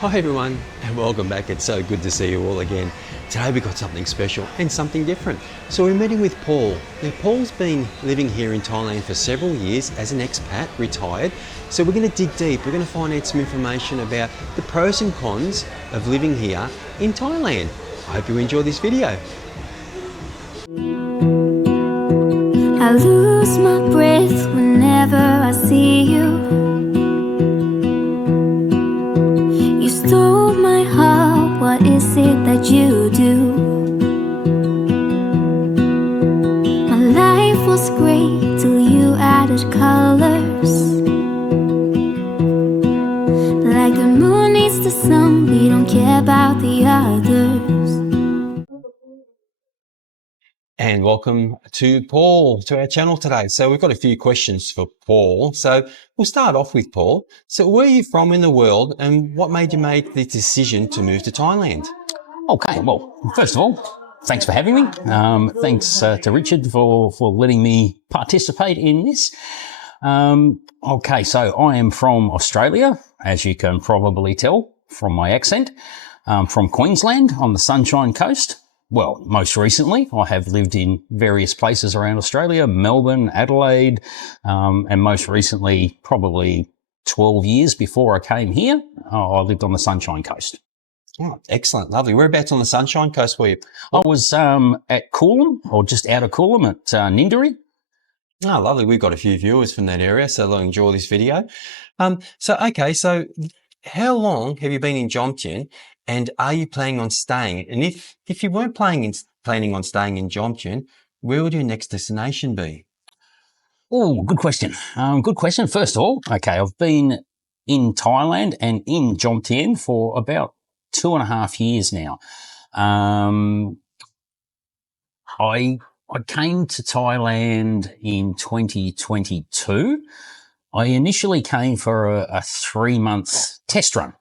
Hi everyone and welcome back. It's so good to see you all again. Today we've got something special and something different. So we're meeting with Paul. Now Paul's been living here in Thailand for several years as an expat, retired. So we're going to dig deep. We're going to find out some information about the pros and cons of living here in Thailand. I hope you enjoy this video. I lose my breath whenever I see you. You stole my heart, what is it that you do? My life was great till you added colors. Like the moon needs the sun, we don't care about the others. And welcome to Paul, to our channel today. So we've got a few questions for Paul. So we'll start off with Paul. So where are you from in the world and what made you make the decision to move to Thailand? Okay, well, first of all, thanks for having me. Thanks to Richard for letting me participate in this. Okay, so I am from Australia, as you can probably tell from my accent, from Queensland on the Sunshine Coast. Well, most recently, I have lived in various places around Australia, Melbourne, Adelaide, and most recently, probably 12 years before I came here, I lived on the Sunshine Coast. Oh, excellent, lovely. Whereabouts on the Sunshine Coast were you? I was at Coolum, or just out of Coolum at Nindari. Oh, lovely. We've got a few viewers from that area, so they'll enjoy this video. So how long have you been in Jomtien and are you planning on staying? And if you weren't planning on staying in Jomtien, where would your next destination be? Oh, good question. Good question. First of all, okay, I've been in Thailand and in Jomtien for about 2.5 years now. I came to Thailand in 2022. I initially came for a 3-month test run.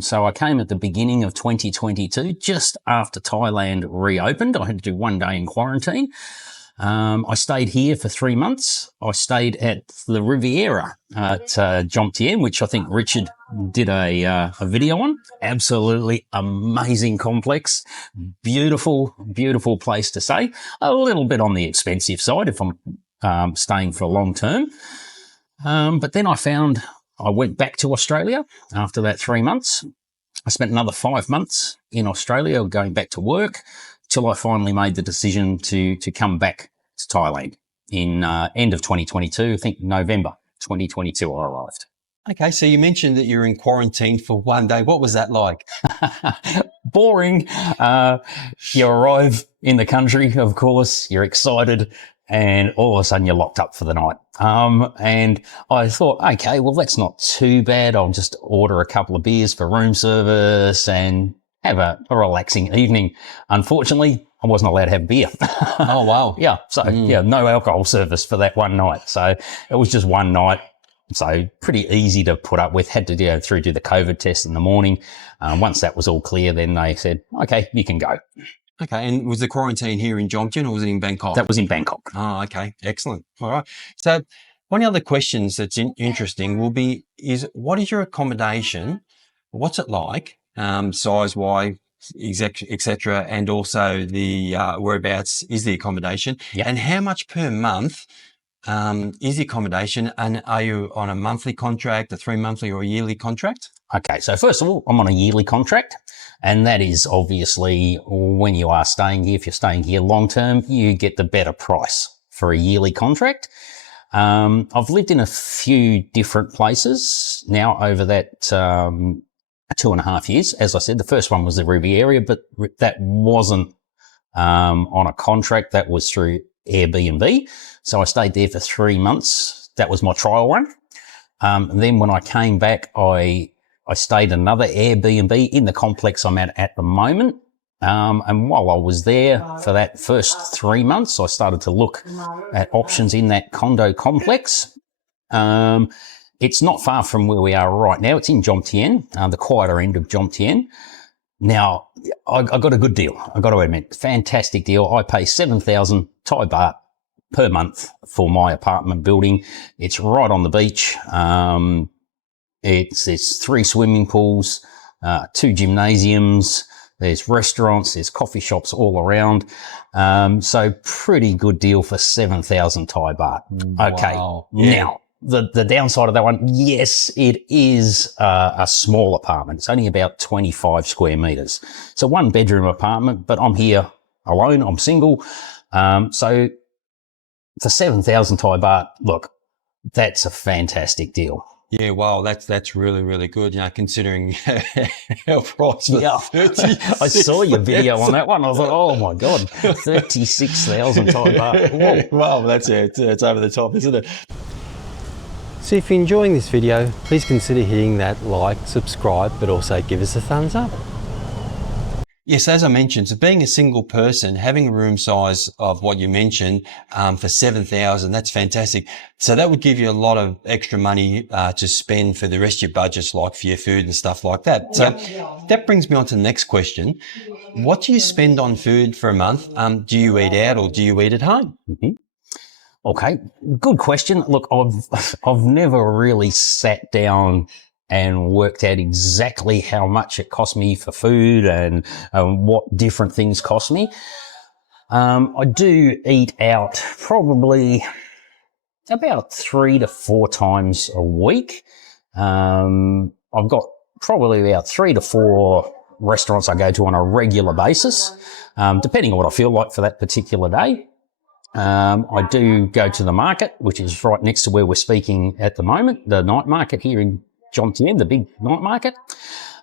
So I came at the beginning of 2022, just after Thailand reopened. I had to do 1 day in quarantine. I stayed here for 3 months. I stayed at the Riviera at Jomtien, which I think Richard did a video on. Absolutely amazing complex. Beautiful, beautiful place to stay. A little bit on the expensive side if I'm staying for long term. But then I went back to Australia after that 3 months. I spent another 5 months in Australia going back to work till I finally made the decision to come back to Thailand in end of 2022. I think November 2022 I arrived. Okay, so you mentioned that you were in quarantine for 1 day. What was that like? Boring. You arrive in the country, of course, you're excited, and all of a sudden you're locked up for the night. And I thought, okay, well, that's not too bad. I'll just order a couple of beers for room service and have a relaxing evening. Unfortunately, I wasn't allowed to have beer. Oh, wow. Yeah. So, yeah, no alcohol service for that one night. So it was just one night. So pretty easy to put up with. Had to go through do the COVID test in the morning. Once that was all clear, then they said, okay, you can go. Okay, and was the quarantine here in Jomtien or was it in Bangkok? That was in Bangkok. Oh, okay, excellent. All right. So one of the other questions that's interesting will be is what is your accommodation? What's it like, size-wise, etc., and also the whereabouts is the accommodation, and how much per month is the accommodation, and are you on a monthly contract, a 3-monthly or a yearly contract? Okay, so first of all, I'm on a yearly contract, and that is obviously when you are staying here, if you're staying here long term, you get the better price for a yearly contract. I've lived in a few different places now over that 2.5 years. As I said, the first one was the Riviera, but that wasn't on a contract. That was through Airbnb. So I stayed there for 3 months. That was my trial run. Then when I came back, I stayed another Airbnb in the complex I'm at the moment. And while I was there for that first 3 months, I started to look at options in that condo complex. It's not far from where we are right now. It's in Jomtien, the quieter end of Jomtien. Now, I got a good deal. I got to admit, fantastic deal. I pay 7,000 Thai baht per month for my apartment building. It's right on the beach. It's 3 swimming pools, 2 gymnasiums, there's restaurants, there's coffee shops all around. So pretty good deal for 7,000 Thai baht. Okay, Wow. Yeah. now the downside of that one, yes, it is a small apartment. It's only about 25 square meters. It's a 1-bedroom apartment, but I'm here alone. I'm single. So for 7,000 Thai baht, look, that's a fantastic deal. Yeah, wow, that's really, really good, considering our price for Yeah, 36. I saw your video on that one. I thought, oh my God, 36,000 Thai baht. Whoa. Wow, that's it's over the top, isn't it? So if you're enjoying this video, please consider hitting that like, subscribe, but also give us a thumbs up. Yes, as I mentioned, so being a single person, having a room size of what you mentioned for 7,000, that's fantastic. So that would give you a lot of extra money to spend for the rest of your budgets, like for your food and stuff like that. So that brings me on to the next question. What do you spend on food for a month? Do you eat out or do you eat at home? Mm-hmm. Okay, good question. Look, I've never really sat down and worked out exactly how much it cost me for food and what different things cost me. I do eat out probably about 3 to 4 times a week. I've got probably about 3 to 4 restaurants I go to on a regular basis, depending on what I feel like for that particular day. I do go to the market, which is right next to where we're speaking at the moment, the night market here in Jomtien, the big night market.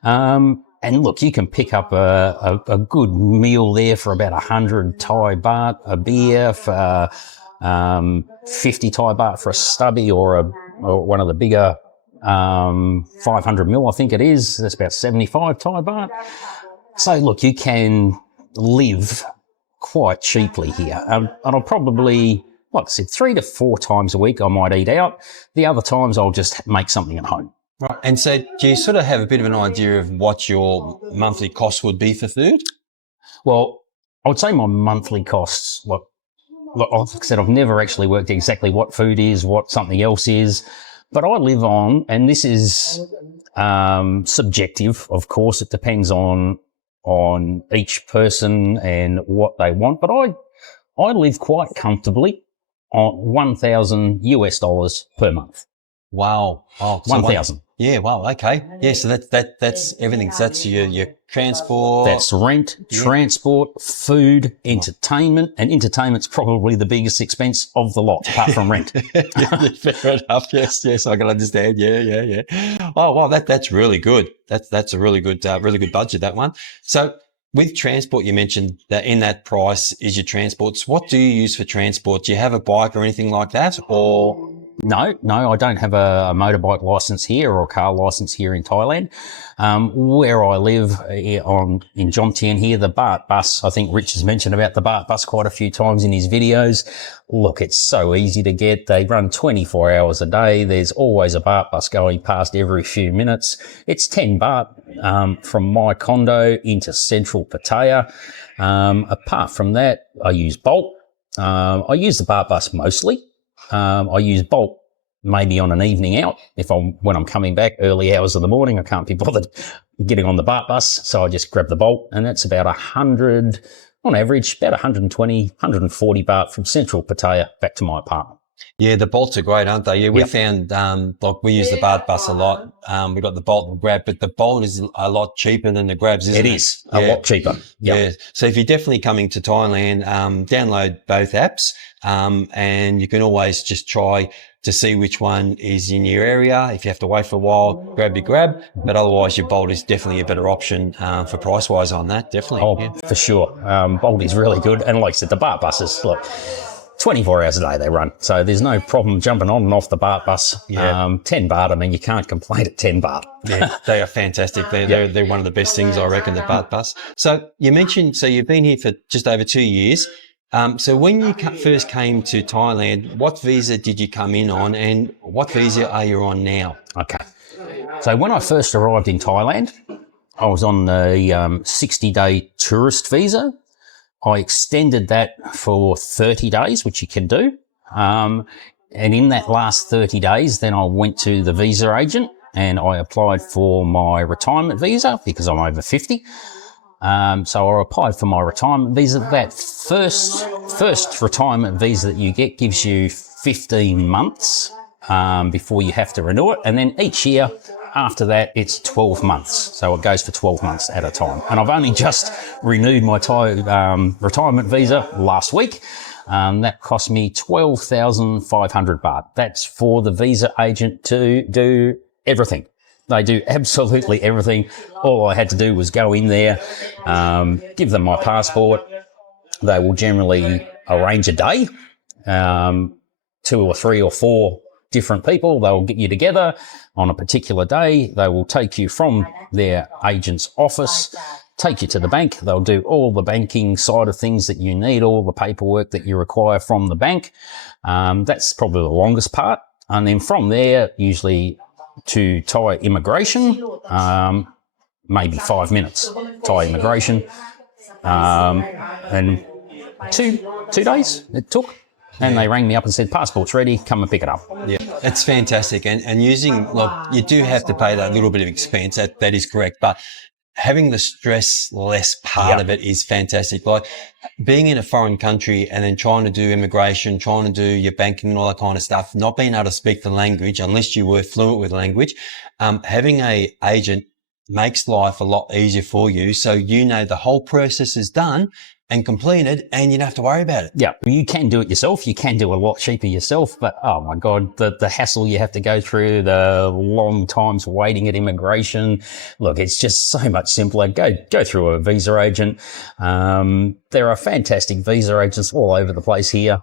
And look, you can pick up a good meal there for about 100 Thai baht, a beer for 50 Thai baht for a stubby or one of the bigger 500 mil, I think it is. That's about 75 Thai baht. So look, you can live quite cheaply here. And I'll probably, like I said, 3 to 4 times a week I might eat out. The other times I'll just make something at home. Right. And so do you sort of have a bit of an idea of what your monthly cost would be for food? Well, I would say my monthly costs, like I said, I've never actually worked exactly what food is, what something else is, but I live on, and this is subjective, of course. It depends on each person and what they want, but I live quite comfortably on $1,000 per month. Wow. Oh, so 1,000. Yeah, wow, okay. Yeah, so that's everything. So that's your transport. That's rent, transport, food, entertainment, and entertainment's probably the biggest expense of the lot, apart from rent. Fair enough. Yes, I can understand. Yeah. Oh, wow, that's really good. That's a really good budget, that one. So with transport, you mentioned that in that price is your transports. What do you use for transport? Do you have a bike or anything like that, or? No, I don't have a motorbike license here or a car license here in Thailand. Where I live in Jomtien here, the BART bus, I think Rich has mentioned about the BART bus quite a few times in his videos. Look, it's so easy to get. They run 24 hours a day. There's always a BART bus going past every few minutes. It's 10 baht from my condo into central Pattaya. Apart from that, I use Bolt. I use the BART bus mostly. I use Bolt maybe on an evening out. When I'm coming back early hours of the morning, I can't be bothered getting on the BART bus. So I just grab the Bolt, and that's about 100, on average, about 120, 140 baht from central Pattaya back to my apartment. Yeah, the Bolts are great, aren't they? Yeah, we found, like we use the BART bus a lot. We got the Bolt and Grab, but the Bolt is a lot cheaper than the Grabs, isn't it? It is a lot cheaper. Yeah. So if you're definitely coming to Thailand, download both apps, and you can always just try to see which one is in your area. If you have to wait for a while, grab your Grab, but otherwise your Bolt is definitely a better option for price-wise on that, definitely. Oh, for sure. Bolt is really good. And like I said, the BART buses, look, 24 hours a day they run. So there's no problem jumping on and off the BART bus. 10 baht, I mean, you can't complain at 10 baht. Yeah, they are fantastic. They're one of the best things, I reckon, the BART bus. So you mentioned, so you've been here for just over 2 years. So when you first came to Thailand, what visa did you come in on, and what visa are you on now? Okay. So when I first arrived in Thailand, I was on the 60-day tourist visa. I extended that for 30 days, which you can do. And in that last 30 days, then I went to the visa agent and I applied for my retirement visa because I'm over 50. So I applied for my retirement visa. That first retirement visa that you get gives you 15 months before you have to renew it. And then each year after that, it's 12 months. So it goes for 12 months at a time. And I've only just renewed my retirement visa last week. That cost me 12,500 baht. That's for the visa agent to do everything. They do absolutely everything. All I had to do was go in there, give them my passport. They will generally arrange a day, 2 or 3 or 4 different people. They will get you together on a particular day. They will take you from their agent's office, take you to the bank. They'll do all the banking side of things that you need, all the paperwork that you require from the bank. That's probably the longest part. And then from there, usually to Thai immigration, maybe 5 minutes. Thai immigration, and two days it took. And they rang me up and said, passport's ready, come and pick it up. Yeah, it's fantastic. And using, look, you do have to pay that little bit of expense. That is correct. But having the stress less part of it is fantastic. Like being in a foreign country and then trying to do immigration, trying to do your banking and all that kind of stuff, not being able to speak the language unless you were fluent with language, having a agent makes life a lot easier for you. So you know the whole process is done and completed and you don't have to worry about it. Yeah, you can do it yourself. You can do a lot cheaper yourself, but oh my God, the hassle you have to go through, the long times waiting at immigration. Look, it's just so much simpler. Go through a visa agent. There are fantastic visa agents all over the place here.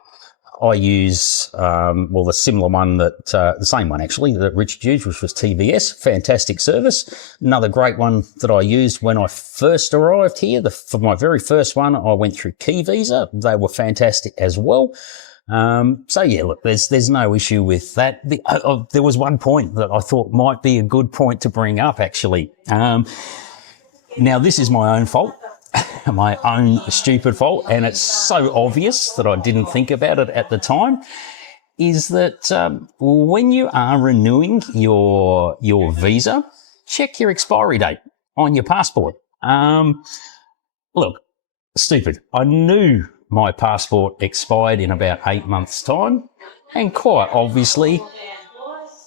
I use, the similar one the same one actually, that Richard used, which was TVS. Fantastic service. Another great one that I used when I first arrived here, for my very first one, I went through Key Visa. They were fantastic as well. So yeah, look, there's no issue with that. There was one point that I thought might be a good point to bring up actually. Now this is my own fault. My own stupid fault, and it's so obvious that I didn't think about it at the time, is that when you are renewing your visa, check your expiry date on your passport. Look, stupid. I knew my passport expired in about 8 months' time, and quite obviously,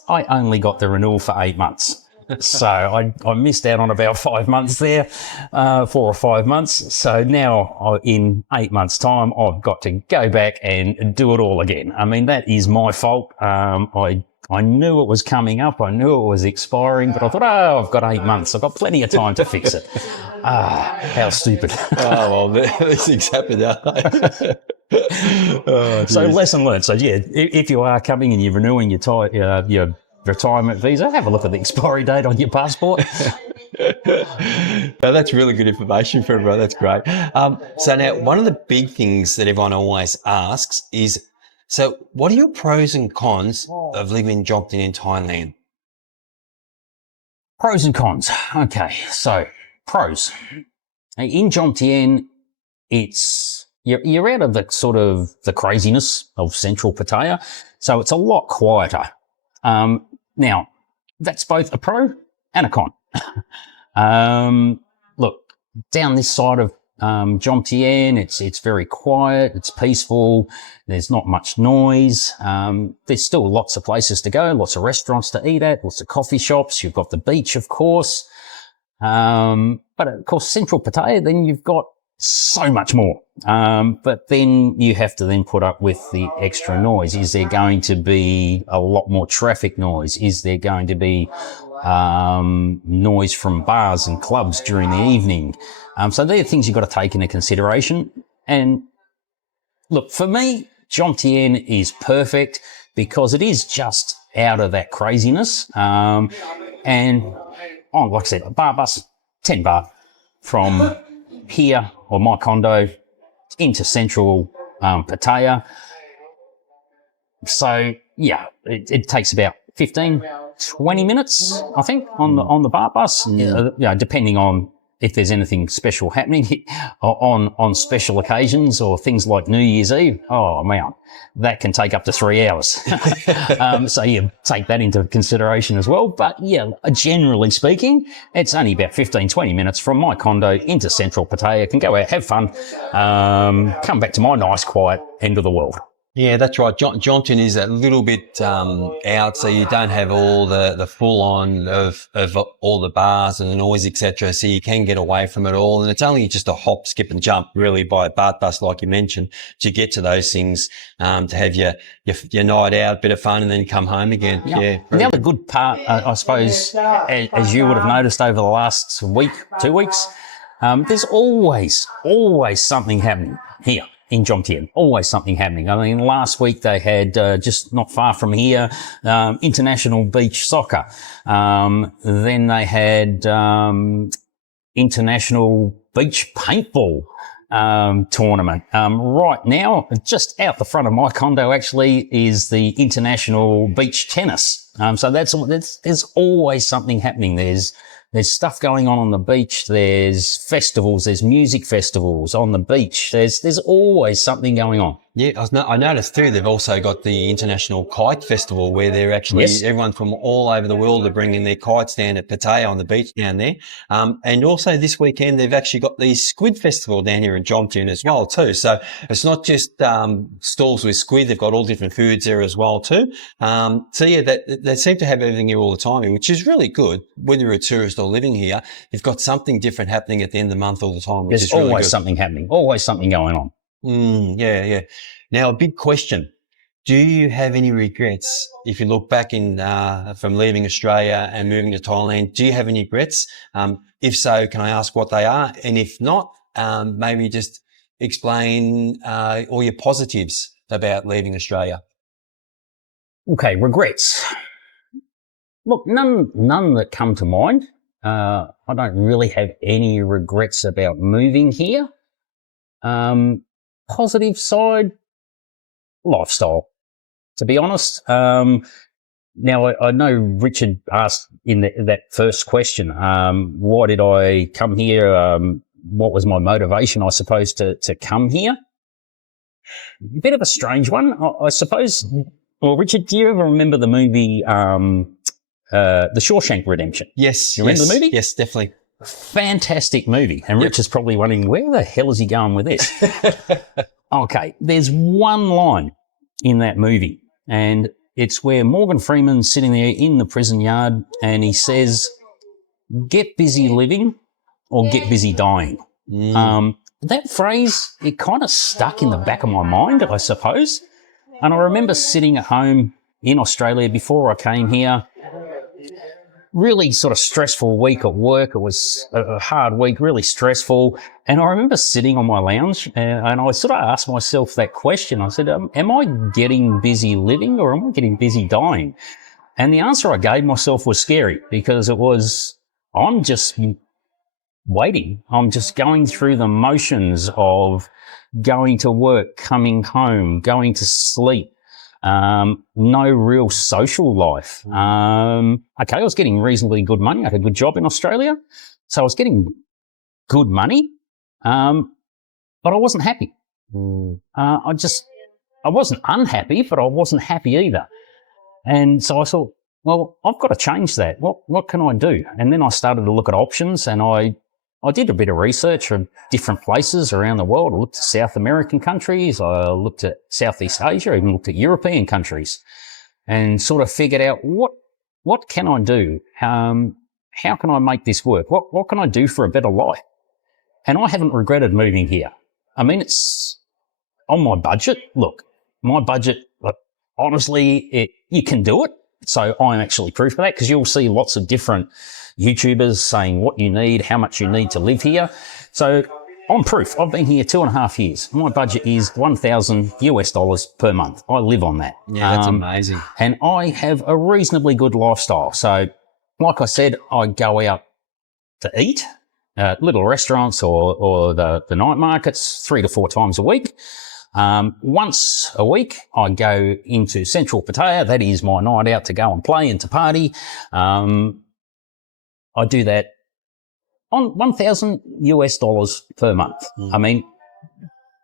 I only got the renewal for 8 months. So I missed out on about 5 months there, 4 or 5 months. So now in 8 months' time, I've got to go back and do it all again. I mean, that is my fault. I knew it was coming up. I knew it was expiring, but I thought, I've got 8 months. I've got plenty of time to fix it. How stupid. Oh, well, these things happen, don't they? So lesson learned. So yeah, if you are coming and you're renewing your retirement visa, have a look at the expiry date on your passport. No, that's really good information for everyone. That's great. So now one of the big things that everyone always asks is, so what are your pros and cons of living in Jomtien in Thailand? Pros and cons. Okay, so pros. In Jomtien, you're out of the sort of the craziness of central Pattaya, so it's a lot quieter. Now, that's both a pro and a con. Look, down this side of Jomtien, it's very quiet, it's peaceful, there's not much noise. There's still lots of places to go, lots of restaurants to eat at, lots of coffee shops. You've got the beach, of course. But of course, central Pattaya, then you've got so much more. But then you have to then put up with the extra noise. Is there going to be a lot more traffic noise? Is there going to be noise from bars and clubs during the evening? So they're things you've got to take into consideration. And look, for me, Jomtien is perfect because it is just out of that craziness. And like I said, a bar bus, 10 baht from here or my condo into central Pattaya. So yeah, it takes about 15, 20 minutes, I think, on the bar bus, depending on if there's anything special happening on special occasions or things like New Year's Eve, oh man, that can take up to 3 hours. So you take that into consideration as well. But yeah, generally speaking, it's only about 15, 20 minutes from my condo into central Pattaya. Can go out, have fun, come back to my nice, quiet end of the world. Yeah, that's right. Jomtien is a little bit out, so you don't have all the full on of all the bars and the noise, etc. So you can get away from it all, and it's only just a hop, skip, and jump really by a BART bus, like you mentioned, to get to those things, to have your night out, bit of fun, and then come home again. Yeah. The other good part, I suppose, as you would have noticed over the last week, 2 weeks, there's always something happening here in Jomtien. Always something happening. I mean, last week they had, just not far from here, international beach soccer. Then they had, international beach paintball, tournament. Right now, just out the front of my condo actually is the international beach tennis. So there's always something happening. There's stuff going on the beach. There's festivals. There's music festivals on the beach. There's always something going on. Yeah, I noticed too, they've also got the International Kite Festival where they're actually, everyone from all over the world are bringing their kites down at Pattaya on the beach down there. And also this weekend, they've actually got the Squid Festival down here in Jomtien as well too. So it's not just stalls with squid, they've got all different foods there as well too. So yeah, they seem to have everything here all the time, which is really good. Whether you're a tourist or living here, you've got something different happening at the end of the month all the time, which is really good. There's always something happening, always something going on. Yeah. Now, a big question. Do you have any regrets if you look back from leaving Australia and moving to Thailand? Do you have any regrets? If so, can I ask what they are? And if not, maybe just explain all your positives about leaving Australia. Okay, regrets. Look, none that come to mind. I don't really have any regrets about moving here. Positive side, lifestyle, to be honest. Now, I know Richard asked in that first question, why did I come here? What was my motivation, I suppose, to come here? A bit of a strange one, I suppose. Well, Richard, do you ever remember the movie The Shawshank Redemption? Yes. You remember the movie? Yes, definitely. Fantastic movie. And Rich is probably wondering, where the hell is he going with this? Okay, there's one line in that movie, and it's where Morgan Freeman's sitting there in the prison yard, and he says, get busy living or get busy dying. That phrase, it kind of stuck in the back of my mind, I suppose. And I remember sitting at home in Australia before I came here, really sort of stressful week at work. It was a hard week, really stressful. And I remember sitting on my lounge and I sort of asked myself that question. I said, am I getting busy living or am I getting busy dying? And the answer I gave myself was scary, because it was, I'm just waiting. I'm just going through the motions of going to work, coming home, going to sleep. No real social life. Okay, I was getting reasonably good money. I had a good job in Australia. So I was getting good money, but I wasn't happy. I wasn't unhappy, but I wasn't happy either. And so I thought, well, I've got to change that. What can I do? And then I started to look at options, and I did a bit of research on different places around the world. I looked at South American countries. I looked at Southeast Asia. I even looked at European countries, and sort of figured out what can I do? How can I make this work? What can I do for a better life? And I haven't regretted moving here. I mean, it's on my budget. Look, my budget, honestly, you can do it. So I'm actually proof of that, because you'll see lots of different YouTubers saying what you need, how much you need to live here. So I'm proof. I've been here 2.5 years. My budget is $1,000 per month. I live on that. Yeah, that's amazing. And I have a reasonably good lifestyle. So like I said, I go out to eat at little restaurants or the night markets 3 to 4 times a week. Once a week, I go into central Pattaya. That is my night out to go and play and to party. I do that on $1,000 per month. I mean,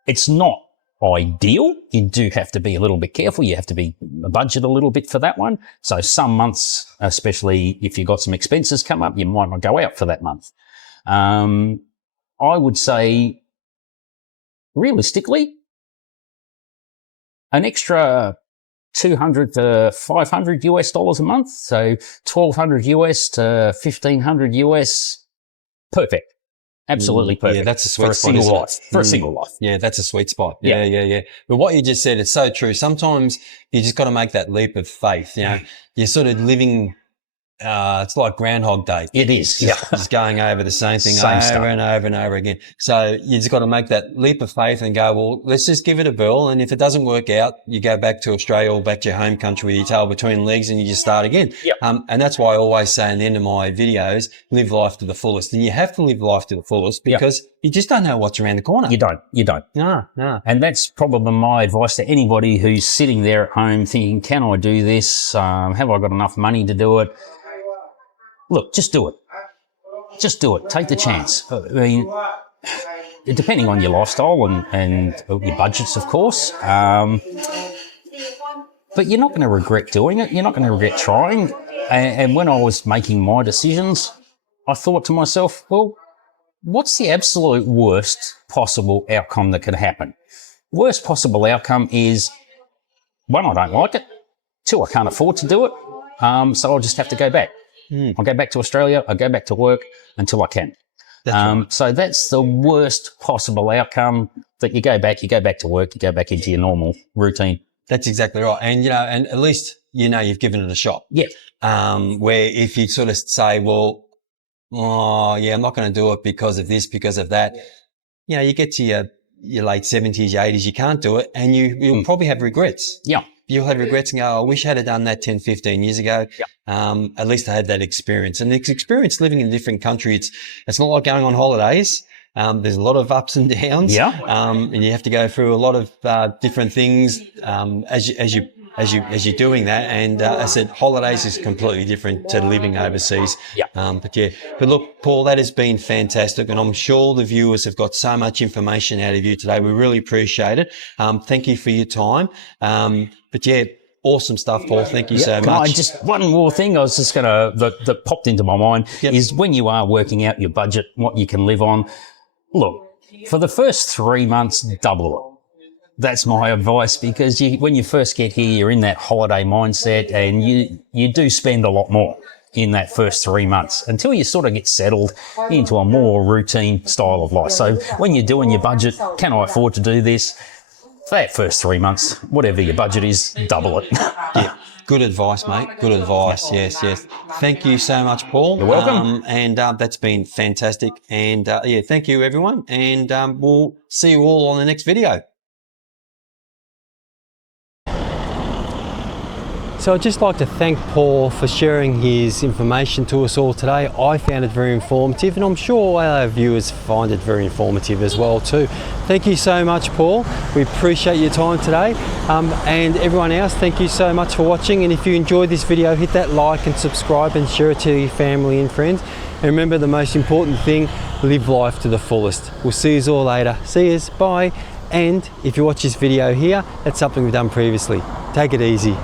it's not ideal. You do have to be a little bit careful. You have to be budget a little bit for that one. So some months, especially if you've got some expenses come up, you might not go out for that month. I would say, realistically, an extra $200 to $500 a month. So $1,200 to $1,500, perfect. Absolutely perfect. Yeah, that's a sweet for a spot, single isn't it? life. For a single life. Yeah, that's a sweet spot. Yeah. But what you just said is so true. Sometimes you just got to make that leap of faith. You know, you're sort of living. It's like Groundhog Day. It is. Yeah. Just going over the same thing Same over stuff. and over and over again. So you just got to make that leap of faith and go, well, let's just give it a whirl. And if it doesn't work out, you go back to Australia or back to your home country with your tail between legs and you just start again. Yep. And that's why I always say in the end of my videos, live life to the fullest. And you have to live life to the fullest because you just don't know what's around the corner. You don't. No. And that's probably my advice to anybody who's sitting there at home thinking, can I do this? Have I got enough money to do it? Look, just do it. Just do it. Take the chance. I mean, depending on your lifestyle and your budgets, of course. But you're not going to regret doing it. You're not going to regret trying. And when I was making my decisions, I thought to myself, well, what's the absolute worst possible outcome that could happen? Worst possible outcome is, one, I don't like it. Two, I can't afford to do it. So I'll just have to go back. I'll go back to Australia. I'll go back to work until I can. So that's the worst possible outcome, that you go back to work, you go back into your normal routine. That's exactly right. And, and at least, you've given it a shot. Yeah. Where if you sort of say, well, I'm not going to do it because of this, because of that, you get to your late 70s, your 80s, you can't do it, and you'll probably have regrets. Yeah. You'll have regrets and go, I wish I had done that 10, 15 years ago. Yeah. At least I had that experience. And the experience living in a different country, it's not like going on holidays. There's a lot of ups and downs. Yeah. And you have to go through a lot of different things as you're doing that. And I said, holidays is completely different to living overseas. Yeah. But look, Paul, that has been fantastic, and I'm sure the viewers have got so much information out of you today. We really appreciate it. Thank you for your time. Awesome stuff, Paul. Thank you so much. Just one more thing I was just going to, that popped into my mind is when you are working out your budget, what you can live on, look, for the first 3 months, double it. That's my advice, because when you first get here, you're in that holiday mindset, and you do spend a lot more in that first 3 months until you sort of get settled into a more routine style of life. So when you're doing your budget, can I afford to do this? For that first 3 months, whatever your budget is, double it. Yeah, good advice, mate. Good advice. Yes. Thank you so much, Paul. You're welcome. And that's been fantastic. And thank you, everyone. And we'll see you all on the next video. So I'd just like to thank Paul for sharing his information to us all today. I found it very informative, and I'm sure our viewers find it very informative as well too. Thank you so much, Paul. We appreciate your time today. And everyone else, thank you so much for watching. And if you enjoyed this video, hit that like and subscribe and share it to your family and friends. And remember, the most important thing, live life to the fullest. We'll see you all later. See yous, bye. And if you watch this video here, that's something we've done previously. Take it easy.